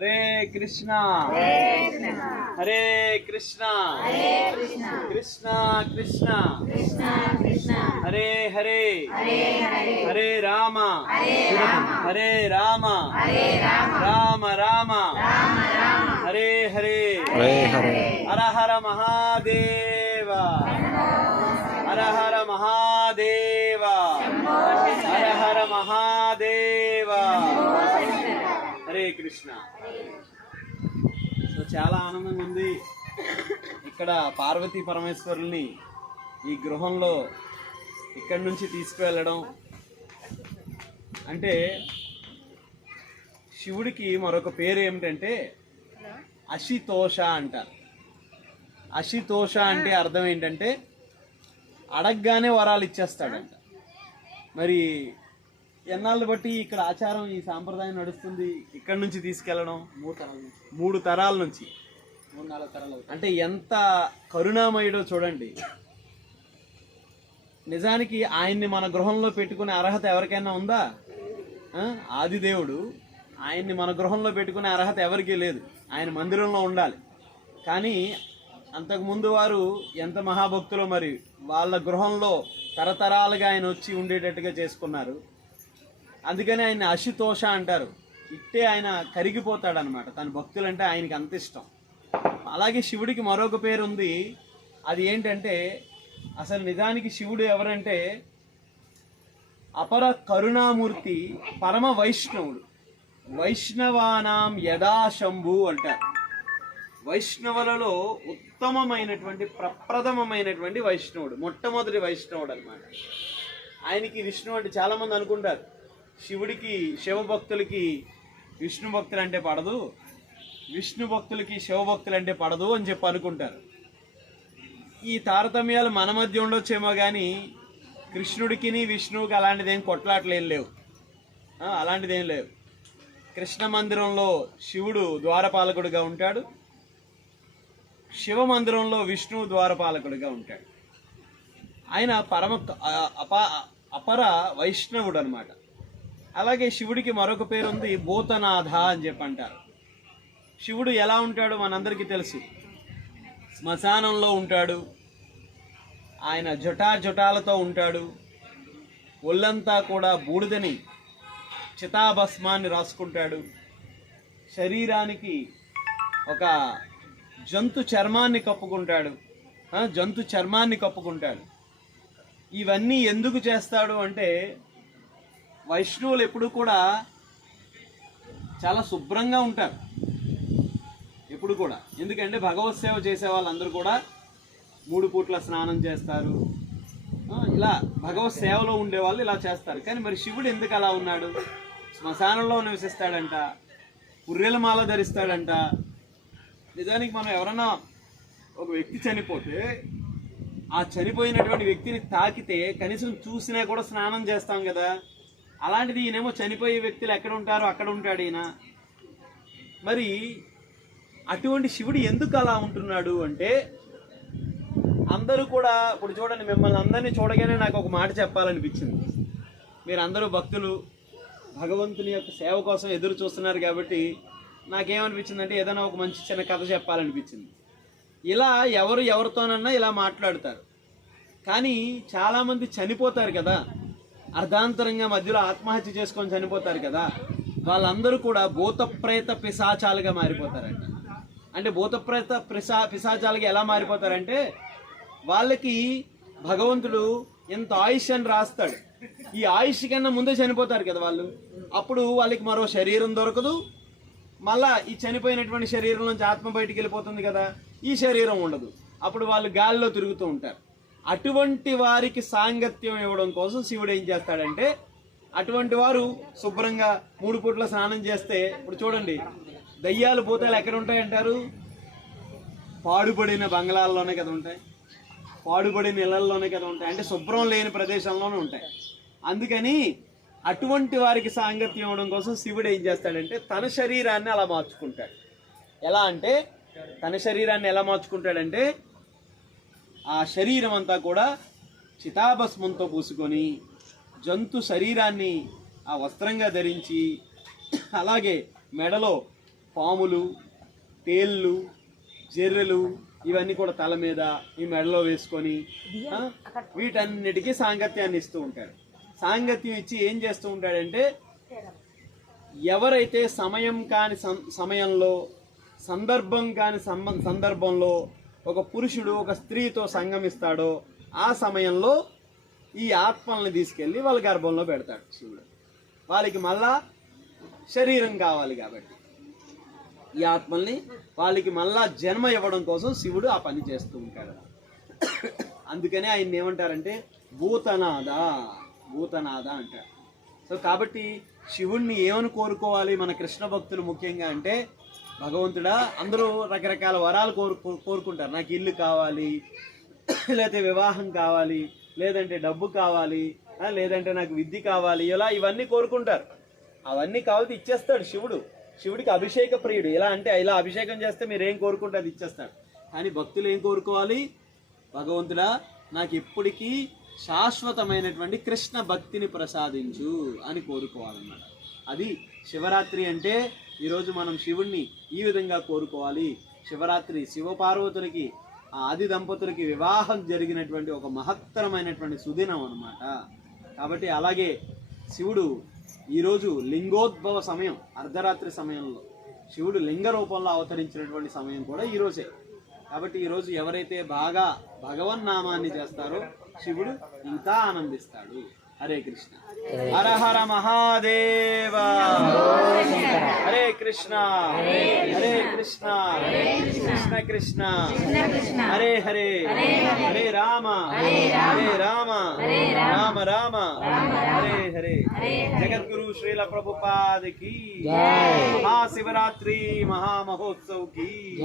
हरे Krishna. Hare Krishna. Krishna. Krishna. Hare Hare. Hare Rama. Hare Rama. Ram. Rama. Hare Hare. Har Har. Mahadev. Har Har Mahadev. Har Har Mahadev. Krishna. So చాలా ఆనందంగా ఉంది. ఇక్కడ పార్వతీ పరమేశ్వరుల్ని ఈ గృహంలో ఇక్కడి నుంచి తీసుకువెళ్ళడం. అంటే శివుడికి మరొక పేరు ఏమిటంటే అశితోష అంటారు అశితోష అంటే అర్థం ఏంటంటే అడగగానే వరాలు ఇచ్చేస్తాడంట. మరి ఎన్నాళ్ళు బట్టి ఇక్కడ ఆచారం ఈ సాంప్రదాయం నడుస్తుంది? ఇక్కడ నుంచి తీసుకెళ్ళడం? మూడు తరాల నుంచి. మూడు తరాల నుంచి. మూడు నాలుగు తరాలు అంటే ఎంత కరుణామయుడో చూడండి. నిజానికి ఆయన్ని మన గృహంలో పెట్టుకునే అర్హత ఎవరికైనా ఉందా? ఆదిదేవుడు ఆయన్ని మన గృహంలో పెట్టుకునే అర్హత ఎవరికీ లేదు. ఆయన మందిరంలో ఉండాలి. కానీ అంతకుముందు వారు ఎంత మహాభక్తులో మరి వాళ్ళ గృహంలో తరతరాలుగా ఆయన వచ్చి ఉండేటట్టుగా చేసుకున్నారు. అందుకని ఆయన అశుతోష అంటారు. ఇట్టే ఆయన కరిగిపోతాడు అనమాట తన భక్తులంటే ఆయనకి అంత ఇష్టం. అలాగే శివుడికి మరొక పేరు ఉంది. అది ఏంటంటే అసలు నిజానికి శివుడు ఎవరంటే అపర కరుణామూర్తి పరమ వైష్ణవుడు. వైష్ణవానాం యథాశంభు అంటారు. వైష్ణవులలో ఉత్తమమైనటువంటి ప్రప్రథమమైనటువంటి వైష్ణవుడు మొట్టమొదటి వైష్ణవుడు అనమాట. ఆయనకి విష్ణువు అంటే చాలామంది అనుకుంటారు. శివుడికి శివభక్తులకి విష్ణు భక్తులు అంటే పడదు. విష్ణు భక్తులకి శివభక్తులు అంటే పడదు అని చెప్పి అనుకుంటారు. ఈ తారతమ్యాలు మన మధ్య ఉండొచ్చేమో కానీ కృష్ణుడికి విష్ణువుకి అలాంటిది ఏం ఏం లేవు అలాంటిది ఏం లేవు. కృష్ణ మందిరంలో శివుడు ద్వారపాలకుడిగా ఉంటాడు. శివ మందిరంలో విష్ణువు ద్వారపాలకుడిగా ఉంటాడు. ఆయన పరమ అప అపర వైష్ణవుడు అనమాట అలాగే శివుడికి మరొక పేరు ఉంది భూతనాథ అని చెప్పి అంటారు శివుడు ఎలా ఉంటాడో మనందరికీ తెలుసు. శ్మశానంలో ఉంటాడు ఆయన జటా జటాలతో ఉంటాడు ఒళ్ళంతా కూడా బూడిదని చితాభస్మాన్ని రాసుకుంటాడు. శరీరానికి ఒక జంతు చర్మాన్ని కప్పుకుంటాడు జంతు చర్మాన్ని కప్పుకుంటాడు. ఇవన్నీ ఎందుకు చేస్తాడు అంటే వైష్ణవులు ఎప్పుడు కూడా చాలా శుభ్రంగా ఉంటారు. ఎప్పుడు కూడా. ఎందుకంటే భగవత్ సేవ చేసే వాళ్ళందరూ కూడా మూడు పూట్ల స్నానం చేస్తారు. ఇలా భగవత్ సేవలో ఉండే వాళ్ళు ఇలా చేస్తారు. కానీ మరి శివుడు ఎందుకు అలా ఉన్నాడు? శ్మశానంలో నివసిస్తాడంట. పుర్రెల మాల ధరిస్తాడంట. నిజానికి మనం ఎవరన్నా ఒక వ్యక్తి చనిపోతే ఆ చనిపోయినటువంటి వ్యక్తిని తాకితే కనీసం చూసినా కూడా స్నానం చేస్తాం కదా. అలాంటిది ఈయనేమో చనిపోయే వ్యక్తులు ఎక్కడ ఉంటారో అక్కడ ఉంటాడు ఈయన. మరి అటువంటి శివుడు ఎందుకు అలా ఉంటున్నాడు అంటే అందరూ కూడా ఇప్పుడు చూడండి మిమ్మల్ని అందరినీ చూడగానే నాకు ఒక మాట చెప్పాలనిపించింది. మీరు అందరూ భక్తులు భగవంతుని యొక్క సేవ కోసం ఎదురు చూస్తున్నారు కాబట్టి నాకేమనిపించిందంటే ఏదైనా ఒక మంచి చిన్న కథ చెప్పాలనిపించింది. ఇలా ఎవరు ఎవరితోనన్నా ఇలా మాట్లాడతారు. కానీ చాలామంది చనిపోతారు కదా. అర్ధాంతరంగా మధ్యలో ఆత్మహత్య చేసుకొని చనిపోతారు కదా వాళ్ళందరూ కూడా భూతప్రేత పిశాచాలుగా మారిపోతారంట. అంటే భూతప్రేత పిశా పిశాచాలుగా ఎలా మారిపోతారంటే వాళ్ళకి భగవంతుడు ఎంత ఆయుష్ అని రాస్తాడు. ఈ ఆయుష్ కన్నా ముందే చనిపోతారు కదా వాళ్ళు. అప్పుడు వాళ్ళకి మరో శరీరం దొరకదు. మళ్ళా ఈ చనిపోయినటువంటి శరీరం నుంచి ఆత్మ బయటికి వెళ్ళిపోతుంది కదా ఈ శరీరం ఉండదు. అప్పుడు వాళ్ళు గాలిలో తిరుగుతూ ఉంటారు. అటువంటి వారికి సాంగత్యం ఇవ్వడం కోసం శివుడు ఏం చేస్తాడంటే అటువంటి వారు శుభ్రంగా మూడు పూట్ల స్నానం చేస్తే ఇప్పుడు చూడండి దయ్యాలు భూతాలు ఎక్కడ ఉంటాయంటారు పాడుపడిన బంగ్లాల్లోనే కదా ఉంటాయి. పాడుపడిన ఇళ్ళల్లోనే కదా ఉంటాయి. అంటే శుభ్రం లేని ప్రదేశంలోనే ఉంటాయి. అందుకని అటువంటి వారికి సాంగత్యం ఇవ్వడం కోసం శివుడు ఏం చేస్తాడంటే తన శరీరాన్ని అలా మార్చుకుంటాడు. ఎలా అంటే తన శరీరాన్ని ఎలా మార్చుకుంటాడంటే ఆ శరీరం అంతా కూడా చితాభస్మంతో పూసుకొని జంతు శరీరాన్ని ఆ వస్త్రంగా ధరించి అలాగే మెడలో పాములు తేళ్ళు జర్రెలు ఇవన్నీ కూడా తల మీద ఈ మెడలో వేసుకొని వీటన్నిటికీ సాంగత్యాన్ని ఇస్తూ ఉంటాడు. సాంగత్యం ఇచ్చి ఏం చేస్తూ ఉంటాడంటే ఎవరైతే సమయం కాని సం- సమయంలో సందర్భం కాని సంబ- సందర్భంలో ఒక పురుషుడు ఒక స్త్రీతో సంగమిస్తాడో ఆ సమయంలో ఈ ఆత్మల్ని తీసుకెళ్ళి వాళ్ళ గర్భంలో పెడతాడు శివుడు వాళ్ళకి మళ్ళా శరీరం కావాలి కాబట్టి. ఈ ఆత్మల్ని వాళ్ళకి మళ్ళా జన్మ ఇవ్వడం కోసం శివుడు ఆ పని చేస్తూ ఉంటాడు. అందుకనే ఆయన ఏమంటారంటే భూతనాద భూతనాద అంటారు. సో కాబట్టి శివుణ్ణి ఏమని కోరుకోవాలి మన కృష్ణ భక్తులు ముఖ్యంగా అంటే భగవంతుడా అందరూ రకరకాల వరాలు కోరుకో కోరుకుంటారు. నాకు ఇల్లు కావాలి లేకపోతే వివాహం కావాలి లేదంటే డబ్బు కావాలి లేదంటే నాకు విద్య కావాలి ఇలా ఇవన్నీ కోరుకుంటారు. అవన్నీ కావాలి ఇచ్చేస్తాడు శివుడు. శివుడికి అభిషేక ప్రియుడు. ఎలా అంటే ఇలా అభిషేకం చేస్తే మీరు ఏం కోరుకుంటే అది ఇచ్చేస్తాడు. కానీ భక్తులు ఏం కోరుకోవాలి? భగవంతుడా నాకు ఎప్పటికీ శాశ్వతమైనటువంటి కృష్ణ భక్తిని ప్రసాదించు అని కోరుకోవాలన్నమాట. అది శివరాత్రి అంటే ఈరోజు మనం శివుణ్ణి ఈ విధంగా కోరుకోవాలి. శివరాత్రి శివపార్వతులకి ఆ ఆది దంపతులకి వివాహం జరిగినటువంటి ఒక మహత్తరమైనటువంటి సుదినం అనమాట కాబట్టి అలాగే శివుడు ఈరోజు లింగోద్భవ సమయం అర్ధరాత్రి సమయంలో శివుడు లింగ రూపంలో అవతరించినటువంటి సమయం కూడా ఈరోజే కాబట్టి ఈరోజు ఎవరైతే బాగా భగవన్నామాన్ని చేస్తారో శివుడు ఇంకా ఆనందిస్తాడు. हरे कृष्णा। हर हर महादेव। हरे कृष्णा। हरे कृष्णा। कृष्ण। कृष्ण। हरे हरे। हरे राम। हरे राम। राम। राम। हरे हरे। जगद्गुरु श्रील प्रभुपाद की महाशिवरात्रि महामहोत्सव की।